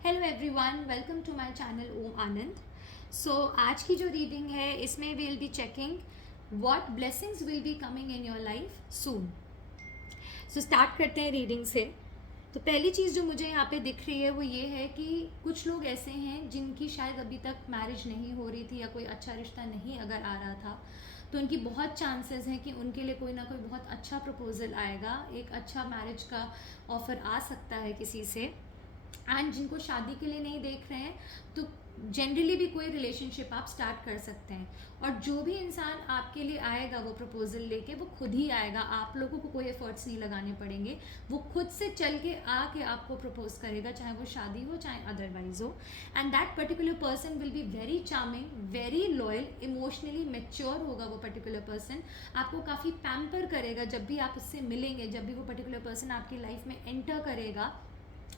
Hello everyone, welcome to my channel Om Anand. So आज की जो रीडिंग है इसमें will be checking what blessings will be coming in your life soon. So start करते हैं reading से। तो पहली चीज़ जो मुझे यहाँ पे दिख रही है वो ये है कि कुछ लोग ऐसे हैं जिनकी शायद अभी तक मैरिज नहीं हो रही थी या कोई अच्छा रिश्ता नहीं अगर आ रहा था, तो उनकी बहुत चांसेस हैं कि उनके लिए कोई ना कोई बहुत अच्छा प्रपोजल आएगा, एक अच्छा मैरिज का ऑफर आ सकता है किसी से। एंड जिनको शादी के लिए नहीं देख रहे हैं तो जनरली भी कोई रिलेशनशिप आप स्टार्ट कर सकते हैं। और जो भी इंसान आपके लिए आएगा वो प्रपोजल लेके, वो खुद ही आएगा, आप लोगों को कोई एफर्ट्स नहीं लगाने पड़ेंगे। वो खुद से चल के आके आपको प्रपोज करेगा, चाहे वो शादी हो चाहे अदरवाइज हो। And that particular person will be very charming, very loyal, emotionally mature होगा वो पर्टिकुलर पर्सन। आपको काफ़ी पैम्पर करेगा। जब भी आप उससे मिलेंगे, जब भी वो पर्टिकुलर पर्सन आपकी लाइफ में एंटर करेगा,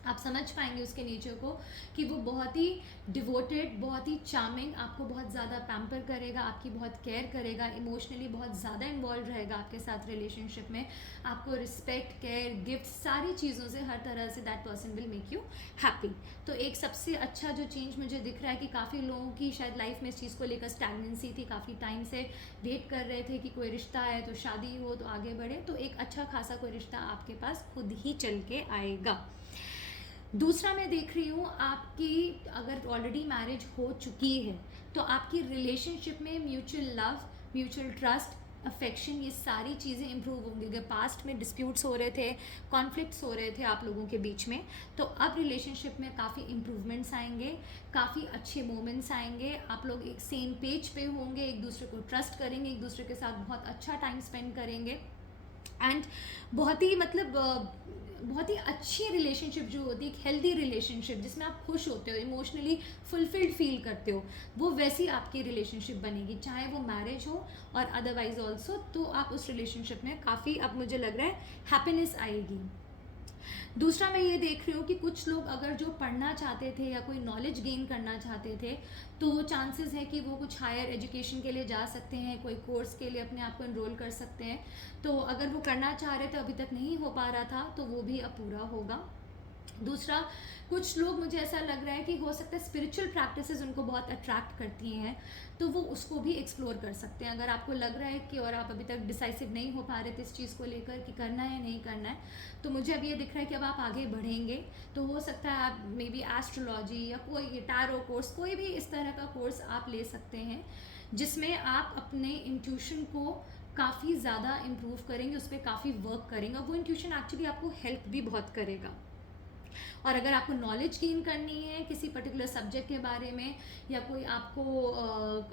आप समझ पाएंगे उसके नेचर को कि वो बहुत ही डिवोटेड, बहुत ही चार्मिंग, आपको बहुत ज़्यादा पैम्पर करेगा, आपकी बहुत केयर करेगा, इमोशनली बहुत ज़्यादा इन्वॉल्व रहेगा आपके साथ रिलेशनशिप में। आपको रिस्पेक्ट, केयर, गिफ्ट, सारी चीज़ों से, हर तरह say that person will make you happy. तो एक सबसे अच्छा जो चेंज मुझे दिख रहा है कि काफ़ी लोगों की शायद लाइफ में इस चीज़ को लेकर स्टैग्नेंसी थी, काफ़ी टाइम से वेट कर रहे थे कि कोई रिश्ता आए तो शादी हो तो आगे बढ़े। तो एक अच्छा खासा कोई रिश्ता आपके पास खुद ही चल के आएगा। दूसरा मैं देख रही हूँ आपकी अगर ऑलरेडी मैरिज हो चुकी है तो आपकी रिलेशनशिप में mutual love, mutual trust, affection, ये सारी चीज़ें इंप्रूव होंगी। अगर पास्ट में डिस्प्यूट्स हो रहे थे, कॉन्फ्लिक्ट्स हो रहे थे आप लोगों के बीच में, तो अब रिलेशनशिप में काफ़ी इम्प्रूवमेंट्स आएंगे, काफ़ी अच्छे मोमेंट्स आएंगे। आप लोग एक सेम पेज पे होंगे, एक दूसरे को ट्रस्ट करेंगे, एक दूसरे के साथ बहुत अच्छा टाइम स्पेंड करेंगे। एंड बहुत ही बहुत ही अच्छी रिलेशनशिप जो होती है, एक हेल्दी रिलेशनशिप जिसमें आप खुश होते हो, इमोशनली फुलफिल्ड फील करते हो, वो वैसी आपकी रिलेशनशिप बनेगी, चाहे वो मैरिज हो और अदरवाइज ऑल्सो। तो आप उस रिलेशनशिप में काफ़ी, अब मुझे लग रहा है, हैप्पीनेस आएगी। दूसरा मैं ये देख रही हूँ कि कुछ लोग अगर जो पढ़ना चाहते थे या कोई नॉलेज गेन करना चाहते थे, तो चांसेस है कि वो कुछ हायर एजुकेशन के लिए जा सकते हैं, कोई कोर्स के लिए अपने आप को एनरोल कर सकते हैं। तो अगर वो करना चाह रहे थे, अभी तक नहीं हो पा रहा था, तो वो भी अब पूरा होगा। दूसरा, कुछ लोग, मुझे ऐसा लग रहा है कि हो सकता है स्पिरिचुअल प्रैक्टिसेस उनको बहुत अट्रैक्ट करती हैं, तो वो उसको भी एक्सप्लोर कर सकते हैं। अगर आपको लग रहा है कि और आप अभी तक डिसाइसिव नहीं हो पा रहे थे इस चीज़ को लेकर कि करना है नहीं करना है, तो मुझे अब ये दिख रहा है कि अब आप आगे बढ़ेंगे। तो हो सकता है आप मे बी एस्ट्रोलॉजी या कोई टैरो कोर्स, कोई भी इस तरह का कोर्स आप ले सकते हैं जिसमें आप अपने इंट्यूशन को काफ़ी ज़्यादा इम्प्रूव करेंगे, उस पर काफ़ी वर्क करेंगे। वो इंट्यूशन एक्चुअली आपको हेल्प भी बहुत करेगा। और अगर आपको नॉलेज गेन करनी है किसी पर्टिकुलर सब्जेक्ट के बारे में, या कोई आपको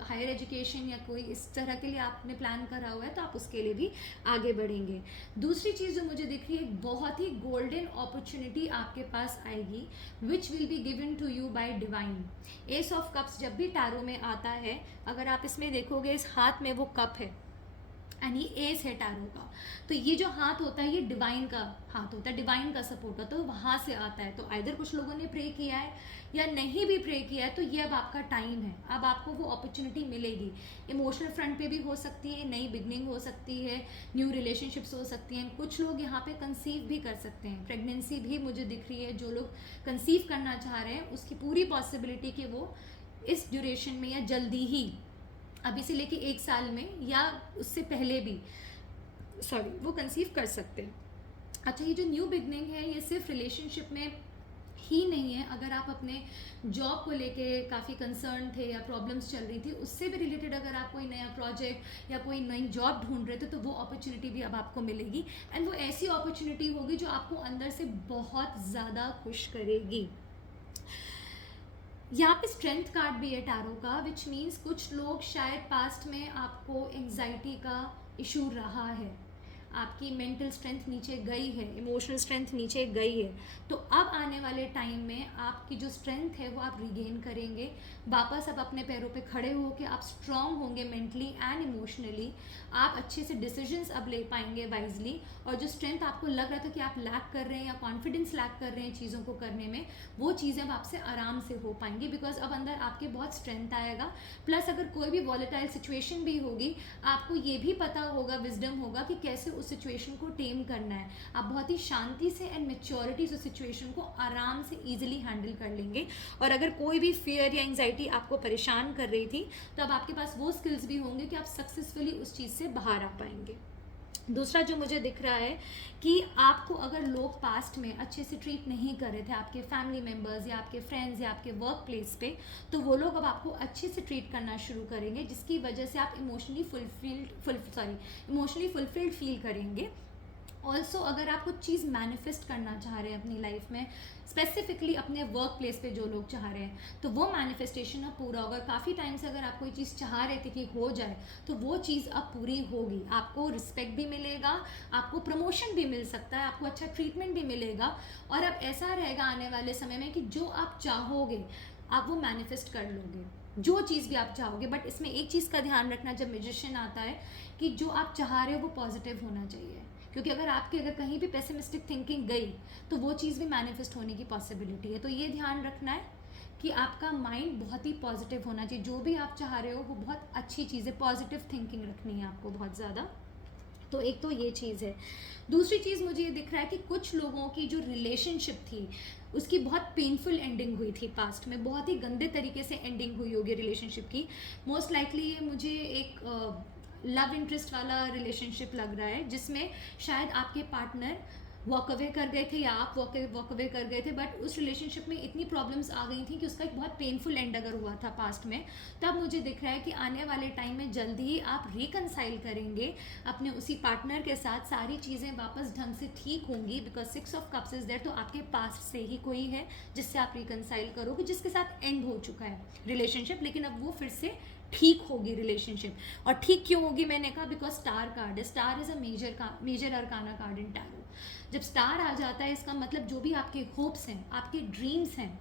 हायर एजुकेशन या कोई इस तरह के लिए आपने प्लान करा हुआ है, तो आप उसके लिए भी आगे बढ़ेंगे। दूसरी चीज़ जो मुझे दिख रही है, एक बहुत ही गोल्डन अपॉर्चुनिटी आपके पास आएगी, which will be given to you by divine. Ace of cups जब भी टैरो में आता है, अगर आप इसमें देखोगे, इस हाथ में वो कप है एंड ये एस है टैरो का। तो ये जो हाथ होता है, ये डिवाइन का हाथ होता है, डिवाइन का सपोर्ट होता है, तो वहाँ से आता है। तो आइदर कुछ लोगों ने प्रे किया है या नहीं भी प्रे किया है, तो ये अब आपका टाइम है, अब आपको वो अपॉर्चुनिटी मिलेगी। इमोशनल फ्रंट पे भी हो सकती है, नई बिगनिंग हो सकती है, न्यू रिलेशनशिप्स हो सकती हैं। कुछ लोग यहाँ पे कंसीव भी कर सकते हैं, प्रेगनेंसी भी मुझे दिख रही है। जो लोग कंसीव करना चाह रहे हैं, उसकी पूरी पॉसिबिलिटी कि वो इस ड्यूरेशन में या जल्दी ही, अभी से लेके 1 साल में या उससे पहले भी, वो कंसीव कर सकते हैं। अच्छा, ये जो न्यू बिगनिंग है, ये सिर्फ रिलेशनशिप में ही नहीं है। अगर आप अपने जॉब को लेके काफ़ी कंसर्न थे या प्रॉब्लम्स चल रही थी, उससे भी रिलेटेड अगर आप कोई नया प्रोजेक्ट या कोई नई जॉब ढूंढ रहे थे, तो वो अपॉर्चुनिटी भी अब आपको मिलेगी। एंड वो ऐसी अपॉर्चुनिटी होगी जो आपको अंदर से बहुत ज़्यादा खुश करेगी। यहाँ पे स्ट्रेंथ कार्ड भी है टैरो का, विच मीन्स कुछ लोग शायद पास्ट में आपको एंग्जाइटी का इशू रहा है, आपकी मेंटल स्ट्रेंथ नीचे गई है, इमोशनल स्ट्रेंथ नीचे गई है, तो अब आने वाले टाइम में आपकी जो स्ट्रेंथ है वो आप रिगेन करेंगे। वापस अब अपने पैरों पे खड़े होकर आप स्ट्रांग होंगे मेंटली एंड इमोशनली। आप अच्छे से डिसीजंस अब ले पाएंगे वाइजली। और जो स्ट्रेंथ आपको लग रहा था कि आप लैक कर रहे हैं या कॉन्फिडेंस लैक कर रहे हैं चीज़ों को करने में, वो चीज़ें अब आपसे आराम से हो पाएंगी, बिकॉज अब अंदर आपके बहुत स्ट्रेंथ आएगा। प्लस अगर कोई भी वॉलेटाइल सिचुएशन भी होगी, आपको ये भी पता होगा, विजडम होगा कि कैसे उस सिचुएशन को टेम करना है, आप बहुत ही शांति से एंड मेच्योरिटी से सिचुएशन को आराम से ईजिली हैंडल कर लेंगे। और अगर कोई भी फियर या एंग्जाइटी आपको परेशान कर रही थी तो अब आपके पास वो स्किल्स भी होंगे कि आप सक्सेसफुली उस चीज़ से बाहर आ पाएंगे। दूसरा जो मुझे दिख रहा है कि आपको अगर लोग पास्ट में अच्छे से ट्रीट नहीं कर रहे थे, आपके फैमिली मेम्बर्स या आपके फ्रेंड्स या आपके वर्क प्लेस पे, तो वो लोग अब आपको अच्छे से ट्रीट करना शुरू करेंगे, जिसकी वजह से आप इमोशनली फुलफिल्ड फील करेंगे। ऑल्सो अगर आप कुछ चीज़ मैनिफेस्ट करना चाह रहे हैं अपनी लाइफ में, स्पेसिफिकली अपने वर्क प्लेस पे जो लोग चाह रहे हैं, तो वो मैनिफेस्टेशन अब पूरा होगा। काफ़ी टाइम से अगर आप कोई चीज़ चाह रहे थे कि हो जाए, तो वो चीज़ अब पूरी होगी। आपको रिस्पेक्ट भी मिलेगा, आपको प्रमोशन भी मिल सकता है, आपको अच्छा ट्रीटमेंट भी मिलेगा। और अब ऐसा रहेगा आने वाले समय में कि जो आप चाहोगे आप वो मैनिफेस्ट कर लोगे, जो चीज़ भी आप चाहोगे। बट इसमें एक चीज़ का ध्यान रखना जब मैजिशियन आता है कि जो आप चाह रहे हो वो पॉजिटिव होना चाहिए, क्योंकि अगर कहीं भी पेसिमिस्टिक थिंकिंग गई तो वो चीज़ भी मैनिफेस्ट होने की पॉसिबिलिटी है। तो ये ध्यान रखना है कि आपका माइंड बहुत ही पॉजिटिव होना चाहिए, जो भी आप चाह रहे हो वो बहुत अच्छी चीज़ है, पॉजिटिव थिंकिंग रखनी है आपको बहुत ज़्यादा। तो एक तो ये चीज़ है। दूसरी चीज़ मुझे ये दिख रहा है कि कुछ लोगों की जो रिलेशनशिप थी उसकी बहुत पेनफुल एंडिंग हुई थी पास्ट में, बहुत ही गंदे तरीके से एंडिंग हुई होगी रिलेशनशिप की। मोस्ट लाइकली ये मुझे एक लव इंटरेस्ट वाला रिलेशनशिप लग रहा है, जिसमें शायद आपके पार्टनर वॉक अवे कर गए थे या आप वॉक अवे कर गए थे, बट उस रिलेशनशिप में इतनी प्रॉब्लम्स आ गई थी कि उसका एक बहुत पेनफुल एंड अगर हुआ था पास्ट में, तब मुझे दिख रहा है कि आने वाले टाइम में जल्दी ही आप रिकनसाइल करेंगे अपने उसी पार्टनर के साथ, सारी चीज़ें वापस ढंग से ठीक होंगी, because 6 of cups is there. तो आपके पास्ट से ही कोई है जिससे आप रिकनसाइल करोगे, जिसके साथ एंड हो चुका है रिलेशनशिप, लेकिन अब वो फिर से ठीक होगी रिलेशनशिप। और ठीक क्यों होगी मैंने कहा, बिकॉज स्टार कार्ड है। Star is a major arcana card in tarot. जब स्टार आ जाता है इसका मतलब जो भी आपके होप्स हैं, आपके ड्रीम्स हैं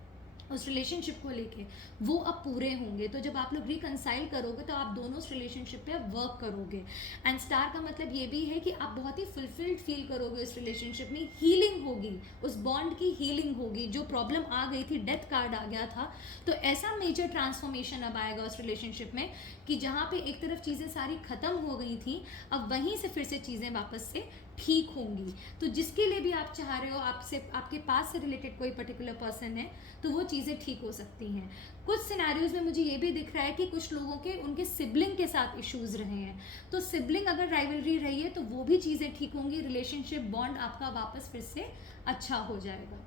उस रिलेशनशिप को लेके, वो अब पूरे होंगे। तो जब आप लोग रिकनसाइल करोगे तो आप दोनों उस रिलेशनशिप पे वर्क करोगे। एंड स्टार का मतलब ये भी है कि आप बहुत ही फुलफिल्ड फील करोगे उस रिलेशनशिप में, हीलिंग होगी, उस बॉन्ड की हीलिंग होगी। जो प्रॉब्लम आ गई थी, डेथ कार्ड आ गया था, तो ऐसा मेजर ट्रांसफॉर्मेशन अब आएगा उस रिलेशनशिप में कि जहाँ पे एक तरफ चीज़ें सारी ख़त्म हो गई थी, अब वहीं से फिर से चीज़ें वापस से ठीक होंगी। तो जिसके लिए भी आप चाह रहे हो, आपसे आपके पास से रिलेटेड कोई पर्टिकुलर पर्सन है, तो वो चीज़ें ठीक हो सकती हैं। कुछ सिनेरियोज में मुझे ये भी दिख रहा है कि कुछ लोगों के उनके सिबलिंग के साथ इश्यूज रहे हैं, तो सिबलिंग अगर राइवलरी रही है तो वो भी चीज़ें ठीक होंगी, रिलेशनशिप बॉन्ड आपका वापस फिर से अच्छा हो जाएगा।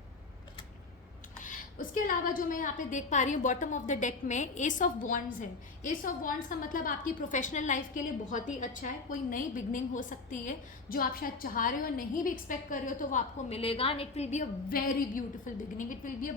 उसके अलावा जो मैं यहाँ पे देख पा रही हूँ बॉटम ऑफ द डेक में एस ऑफ वॉन्ड्स है। एस ऑफ वॉन्ड्स का मतलब आपकी प्रोफेशनल लाइफ के लिए बहुत ही अच्छा है, कोई नई बिगनिंग हो सकती है जो आप शायद चाह रहे हो, नहीं भी एक्सपेक्ट कर रहे हो, तो वो आपको मिलेगा। And it will be a very beautiful beginning, it will be a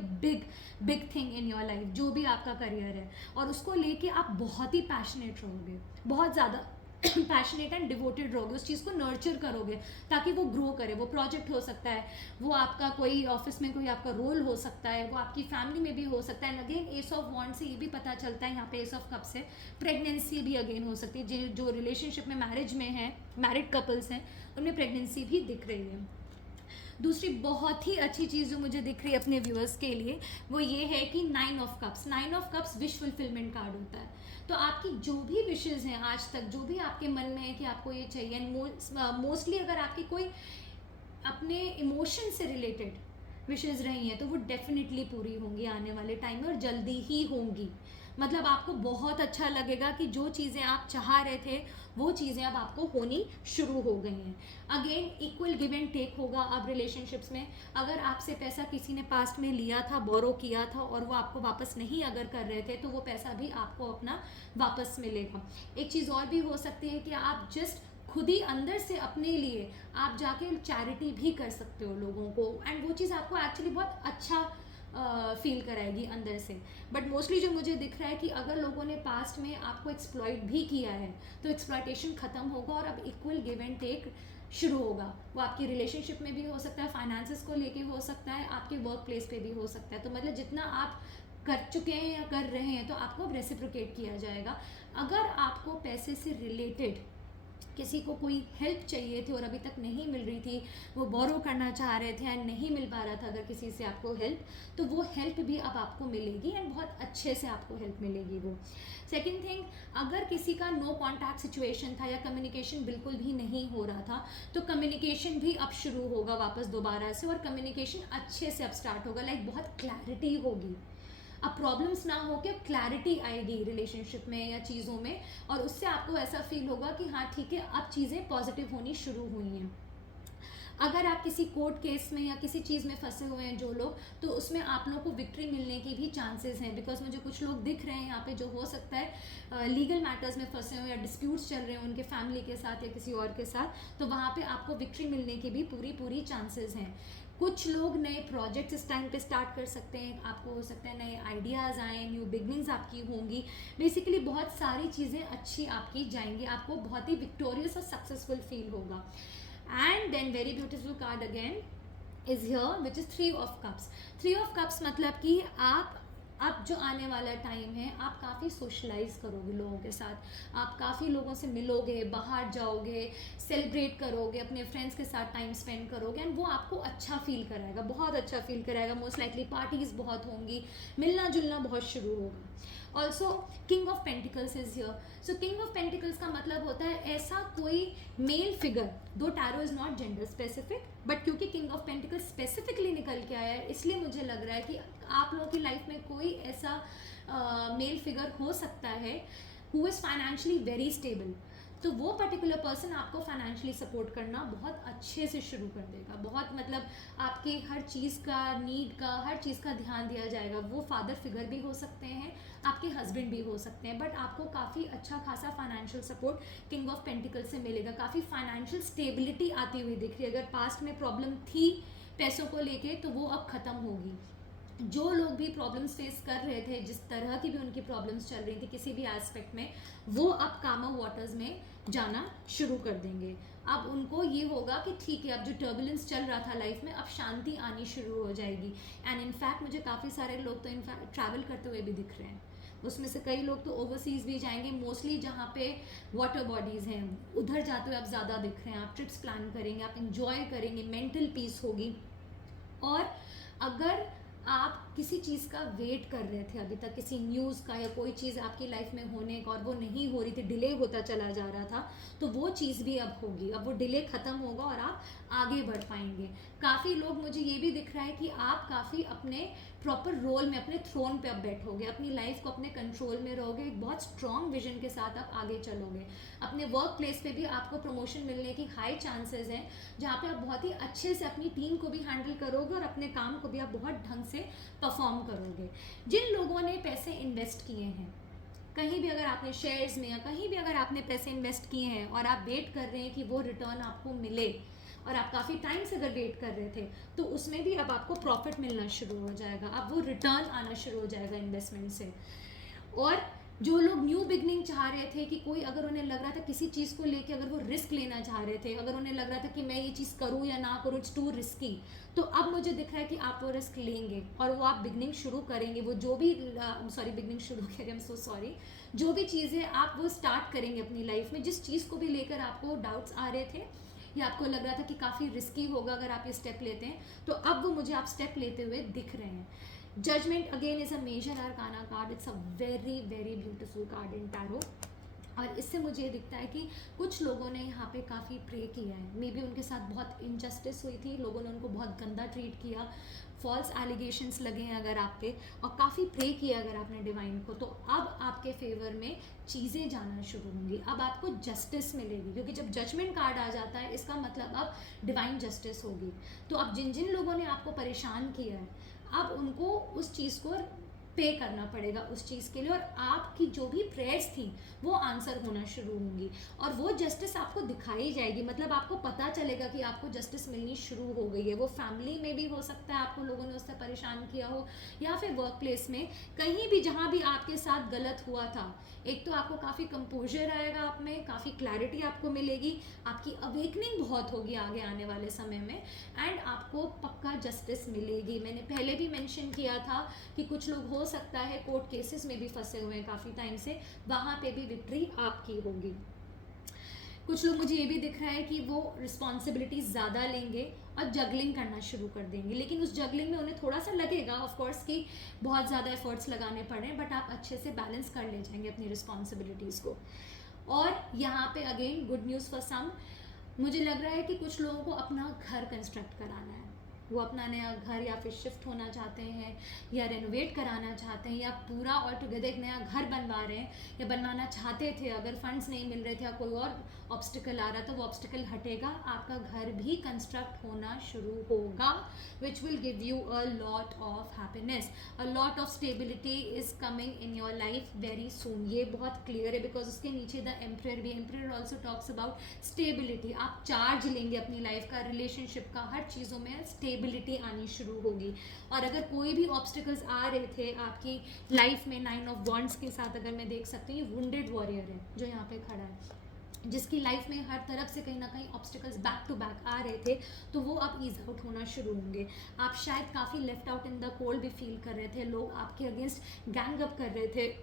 big thing in your life, जो भी आपका करियर है, और उसको लेके आप बहुत ही पैशनेट रहोगे, बहुत ज़्यादा पैशनेट एंड डिवोटेड रहोगे, उस चीज़ को नर्चर करोगे ताकि वो ग्रो करे। वो प्रोजेक्ट हो सकता है, वो आपका कोई ऑफिस में कोई आपका रोल हो सकता है, वो आपकी फैमिली में भी हो सकता है। एंड अगेन एस ऑफ वॉन्ड से ये भी पता चलता है, यहाँ पे एस ऑफ कप से प्रेगनेंसी भी अगेन हो सकती है। जो रिलेशनशिप में मैरिज में है, मैरिड कपल्स हैं, उनमें प्रेगनेंसी भी दिख रही है। दूसरी बहुत ही अच्छी चीज़ जो मुझे दिख रही है अपने व्यूअर्स के लिए, वो ये है कि 9 of cups. 9 of cups wish fulfilment card होता है। तो आपकी जो भी विशेज़ हैं आज तक, जो भी आपके मन में है कि आपको ये चाहिए, मोस्टली अगर आपकी कोई अपने इमोशन से रिलेटेड विशेज़ रही हैं तो वो डेफिनेटली पूरी होंगी आने वाले टाइम में, और जल्दी ही होंगी। मतलब आपको बहुत अच्छा लगेगा कि जो चीज़ें आप चाह रहे थे वो चीज़ें अब आपको होनी शुरू हो गई हैं। Again equal give and take होगा अब रिलेशनशिप्स में। अगर आपसे पैसा किसी ने पास्ट में लिया था, बोरो किया था, और वो आपको वापस नहीं अगर कर रहे थे, तो वो पैसा भी आपको अपना वापस मिलेगा। एक चीज़ और भी हो सकती है कि आप जस्ट खुद ही अंदर से अपने लिए आप जाके चैरिटी भी कर सकते हो लोगों को, एंड वो चीज़ आपको एक्चुअली बहुत अच्छा फील कराएगी अंदर से। बट मोस्टली जो मुझे दिख रहा है कि अगर लोगों ने पास्ट में आपको एक्सप्लॉइट भी किया है तो एक्सप्लॉइटेशन ख़त्म होगा और अब इक्वल गिव एंड टेक शुरू होगा। वो आपकी रिलेशनशिप में भी हो सकता है, फाइनेंसेस को लेके हो सकता है, आपके वर्क प्लेस पे भी हो सकता है। तो मतलब जितना आप कर चुके हैं या कर रहे हैं तो आपको रेसिप्रोकेट किया जाएगा। अगर आपको पैसे से रिलेटेड किसी को कोई हेल्प चाहिए थी और अभी तक नहीं मिल रही थी, वो बोरो करना चाह रहे थे एंड नहीं मिल पा रहा था अगर किसी से आपको हेल्प, तो वो हेल्प भी अब आपको मिलेगी एंड बहुत अच्छे से आपको हेल्प मिलेगी वो। सेकेंड थिंग, अगर किसी का नो कॉन्टैक्ट सिचुएशन था या कम्युनिकेशन बिल्कुल भी नहीं हो रहा था, तो कम्युनिकेशन भी अब शुरू होगा वापस दोबारा से, और कम्युनिकेशन अच्छे से अब स्टार्ट होगा, लाइक बहुत क्लैरिटी होगी। अब प्रॉब्लम्स ना हो के क्लैरिटी आएगी रिलेशनशिप में या चीज़ों में, और उससे आपको ऐसा फील होगा कि हाँ ठीक है, अब चीज़ें पॉजिटिव होनी शुरू हुई हैं। अगर आप किसी कोर्ट केस में या किसी चीज़ में फंसे हुए हैं जो लोग, तो उसमें आप लोगों को विक्ट्री मिलने की भी चांसेस हैं, बिकॉज मुझे कुछ लोग दिख रहे हैं यहाँ पे जो हो सकता है लीगल मैटर्स में फंसे हुए या डिस्प्यूट्स चल रहे हैं उनके फैमिली के साथ या किसी और के साथ, तो वहाँ पे आपको विक्ट्री मिलने की भी पूरी चांसेस हैं। कुछ लोग नए प्रोजेक्ट्स इस टाइम पे स्टार्ट कर सकते हैं, आपको हो सकता है नए आइडियाज़ आए, न्यू बिगनिंग्स आपकी होंगी, बेसिकली बहुत सारी चीज़ें अच्छी आपकी जाएंगी, आपको बहुत ही विक्टोरियस और सक्सेसफुल फील होगा। And then very beautiful card again is here which is 3 of cups. 3 of cups मतलब कि आप अब जो आने वाला टाइम है, आप काफ़ी सोशलाइज करोगे लोगों के साथ, आप काफ़ी लोगों से मिलोगे, बाहर जाओगे, सेलिब्रेट करोगे, अपने फ्रेंड्स के साथ टाइम स्पेंड करोगे, एंड वो आपको अच्छा फील कराएगा, बहुत अच्छा फील कराएगा। मोस्ट लाइकली पार्टीज़ बहुत होंगी, मिलना जुलना बहुत शुरू होगा। Also king of pentacles is here. So king of pentacles का मतलब होता है ऐसा कोई मेल फिगर, दो tarot is not gender specific, but क्योंकि किंग ऑफ पेंटिकल्स स्पेसिफिकली निकल के आया है, इसलिए मुझे लग रहा है कि आप लोगों की लाइफ में कोई ऐसा मेल फिगर हो सकता है who is financially very stable. तो वो पर्टिकुलर पर्सन आपको फाइनेंशियली सपोर्ट करना बहुत अच्छे से शुरू कर देगा, बहुत मतलब आपके हर चीज़ का, नीड का, हर चीज़ का ध्यान दिया जाएगा। वो फादर फिगर भी हो सकते हैं, आपके हस्बैंड भी हो सकते हैं, बट आपको काफ़ी अच्छा खासा financial support king of pentacle से मिलेगा। काफ़ी फाइनेंशियल स्टेबिलिटी आती हुई दिख रही है। अगर पास्ट में प्रॉब्लम थी पैसों को लेके, तो वो अब ख़त्म होगी। जो लोग भी प्रॉब्लम्स फेस कर रहे थे, जिस तरह की भी उनकी प्रॉब्लम्स चल रही थी किसी भी एस्पेक्ट में, वो अब कामर वाटर्स में जाना शुरू कर देंगे। अब उनको ये होगा कि ठीक है, अब जो टर्बुलेंस चल रहा था लाइफ में, अब शांति आनी शुरू हो जाएगी। एंड इनफैक्ट मुझे काफ़ी सारे लोग तो इनफैक्ट ट्रैवल करते हुए भी दिख रहे हैं, उसमें से कई लोग तो ओवरसीज़ भी जाएंगे। मोस्टली जहाँ पे वाटर बॉडीज़ हैं उधर जाते हुए आप ज़्यादा दिख रहे हैं। आप ट्रिप्स प्लान करेंगे, आप इंजॉय करेंगे, मेंटल पीस होगी। और अगर आप किसी चीज़ का वेट कर रहे थे अभी तक, किसी न्यूज़ का या कोई चीज़ आपकी लाइफ में होने का, और वो नहीं हो रही थी, डिले होता चला जा रहा था, तो वो चीज़ भी अब होगी। अब वो डिले ख़त्म होगा और आप आगे बढ़ पाएंगे। काफ़ी लोग, मुझे ये भी दिख रहा है कि आप काफ़ी अपने प्रॉपर रोल में, अपने थ्रोन पे अब बैठोगे, अपनी लाइफ को अपने कंट्रोल में रहोगे, एक बहुत स्ट्रॉन्ग विजन के साथ आप आगे चलोगे। अपने वर्क प्लेस पे भी आपको प्रमोशन मिलने की हाई चांसेस हैं, जहाँ पे आप बहुत ही अच्छे से अपनी टीम को भी हैंडल करोगे और अपने काम को भी आप बहुत ढंग से परफॉर्म करोगे। जिन लोगों ने पैसे इन्वेस्ट किए हैं कहीं भी, अगर आपने शेयर्स में या कहीं भी अगर आपने पैसे इन्वेस्ट किए हैं और आप वेट कर रहे हैं कि वो रिटर्न आपको मिले, और आप काफ़ी टाइम से अगर वेट कर रहे थे, तो उसमें भी अब आपको प्रॉफिट मिलना शुरू हो जाएगा, अब वो रिटर्न आना शुरू हो जाएगा इन्वेस्टमेंट से। और जो लोग न्यू बिगनिंग चाह रहे थे, कि कोई अगर उन्हें लग रहा था किसी चीज़ को लेके, अगर वो रिस्क लेना चाह रहे थे, अगर उन्हें लग रहा था कि मैं ये चीज़ करूँ या ना करूँ, इट्स टू रिस्की, तो अब मुझे दिख रहा है कि आप वो रिस्क लेंगे और वो आप बिगनिंग शुरू करेंगे। वो जो भी बिगनिंग शुरू करें, आई एम सो सॉरी, जो भी चीज़ें आप वो स्टार्ट करेंगे अपनी लाइफ में, जिस चीज़ को भी लेकर आपको डाउट्स आ रहे थे या आपको लग रहा था कि काफ़ी रिस्की होगा अगर आप ये स्टेप लेते हैं, तो अब वो मुझे आप स्टेप लेते हुए दिख रहे हैं। Judgement again is a major arcana card, it's a very very beautiful card in tarot. और इससे मुझे ये दिखता है कि कुछ लोगों ने यहाँ पे काफ़ी प्रे किया है, मे बी उनके साथ बहुत इनजस्टिस हुई थी, लोगों ने उनको बहुत गंदा ट्रीट किया, फॉल्स एलिगेशंस लगे हैं अगर आप पे, और काफ़ी प्रे किया अगर आपने डिवाइन को, तो अब आपके फेवर में चीज़ें जाना शुरू होंगी, अब आपको जस्टिस मिलेगी, क्योंकि जब जजमेंट कार्ड आ जाता है इसका मतलब अब डिवाइन जस्टिस होगी। तो अब जिन जिन लोगों ने आपको परेशान किया है, अब उनको उस चीज़ को पे करना पड़ेगा उस चीज़ के लिए, और आपकी जो भी प्रेयर्स थी वो आंसर होना शुरू होंगी, और वो जस्टिस आपको दिखाई जाएगी। मतलब आपको पता चलेगा कि आपको जस्टिस मिलनी शुरू हो गई है। वो फैमिली में भी हो सकता है, आपको लोगों ने उससे परेशान किया हो, या फिर वर्क प्लेस में, कहीं भी जहाँ भी आपके साथ गलत हुआ था, एक तो आपको काफ़ी कंपोजर आएगा, आप में काफ़ी क्लैरिटी आपको मिलेगी, आपकी अवेकनिंग बहुत होगी आगे आने वाले समय में, एंड आपको पक्का जस्टिस मिलेगी। मैंने पहले भी मेंशन किया था कि कुछ लोग हो सकता है कोर्ट केसेस में भी फंसे हुए हैं काफ़ी टाइम से, वहाँ पे भी विक्ट्री आपकी होगी। कुछ लोग मुझे ये भी दिख रहा है कि वो रिस्पॉन्सिबिलिटीज ज़्यादा लेंगे और जगलिंग करना शुरू कर देंगे, लेकिन उस जगलिंग में उन्हें थोड़ा सा लगेगा ऑफ कोर्स कि बहुत ज़्यादा एफर्ट्स लगाने पड़े, बट आप अच्छे से बैलेंस कर ले जाएंगे अपनी रिस्पॉन्सिबिलिटीज़ को। और यहाँ पे again good news for some, मुझे लग रहा है कि कुछ लोगों को अपना घर कंस्ट्रक्ट कराना है, वो अपना नया घर या फिर शिफ्ट होना चाहते हैं या रेनोवेट कराना चाहते हैं या पूरा ऑल टुगेदर एक नया घर बनवा रहे हैं या बनवाना चाहते थे, अगर फंड्स नहीं मिल रहे थे या कोई और ऑब्स्टिकल आ रहा तो वो ऑब्स्टिकल हटेगा, आपका घर भी कंस्ट्रक्ट होना शुरू होगा, which will give you a lot of happiness, a lot of stability is coming in your life very soon. ये बहुत क्लियर है बिकॉज उसके नीचे द एम्परर भी, emperor also talks about stability. आप चार्ज लेंगे अपनी लाइफ का, रिलेशनशिप का, हर चीज़ों में स्टेबिलिटी आनी शुरू होगी। और अगर कोई भी ऑब्स्टिकल्स आ रहे थे आपकी लाइफ में, 9 ऑफ वॉन्ड्स के साथ अगर मैं देख सकती हूँ, वुंडेड वॉरियर है जो यहाँ पे खड़ा है, जिसकी लाइफ में हर तरफ से कहीं ना कहीं ऑब्स्टिकल्स बैक टू बैक आ रहे थे, तो वो अब ईज आउट होना शुरू होंगे। आप शायद काफ़ी left out in the cold भी फील कर रहे थे, लोग आपके अगेंस्ट गैंग अप कर रहे थे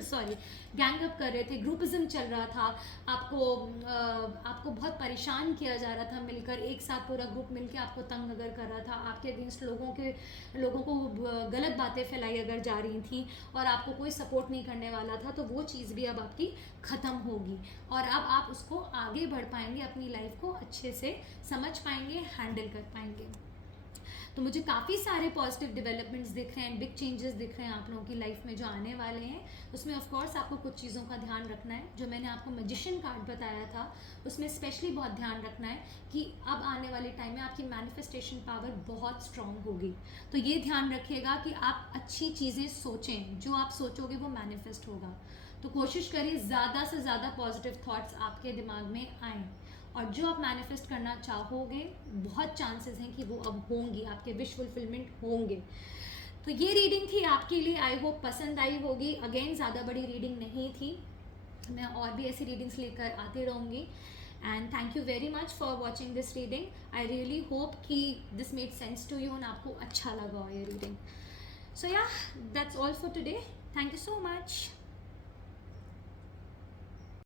सॉरी गैंग अप कर रहे थे, ग्रुपिज्म चल रहा था, आपको बहुत परेशान किया जा रहा था, मिलकर एक साथ पूरा ग्रुप मिलकर आपको तंग अगर कर रहा था, आपके अगेंस्ट लोगों को गलत बातें फैलाई अगर जा रही थी और आपको कोई सपोर्ट नहीं करने वाला था, तो वो चीज़ भी अब आपकी ख़त्म होगी और अब आप उसको आगे बढ़ पाएंगे, अपनी लाइफ को अच्छे से समझ पाएंगे, हैंडल कर पाएंगे। तो मुझे काफ़ी सारे पॉजिटिव डेवलपमेंट्स दिख रहे हैं, बिग चेंजेस दिख रहे हैं आप लोगों की लाइफ में जो आने वाले हैं। उसमें ऑफ कोर्स आपको कुछ चीज़ों का ध्यान रखना है, जो मैंने आपको मैजिशियन कार्ड बताया था उसमें स्पेशली बहुत ध्यान रखना है कि अब आने वाले टाइम में आपकी मैनिफेस्टेशन पावर बहुत स्ट्रांग होगी। तो ये ध्यान रखिएगा कि आप अच्छी चीज़ें सोचें, जो आप सोचोगे वो मैनिफेस्ट होगा। तो कोशिश करिए ज़्यादा से ज़्यादा पॉजिटिव थॉट्स आपके दिमाग में आएँ और जो आप मैनिफेस्ट करना चाहोगे बहुत चांसेस हैं कि वो अब होंगी, आपके विश फुलफिलमेंट होंगे। तो ये रीडिंग थी आपके लिए, आई होप पसंद आई होगी। अगेन ज़्यादा बड़ी रीडिंग नहीं थी, मैं और भी ऐसी रीडिंग्स लेकर आती रहूँगी। And thank you very much for watching this reading. I really hope कि this made sense to you और आपको अच्छा लगा हो ये reading. So yeah that's all for today, thank you so much.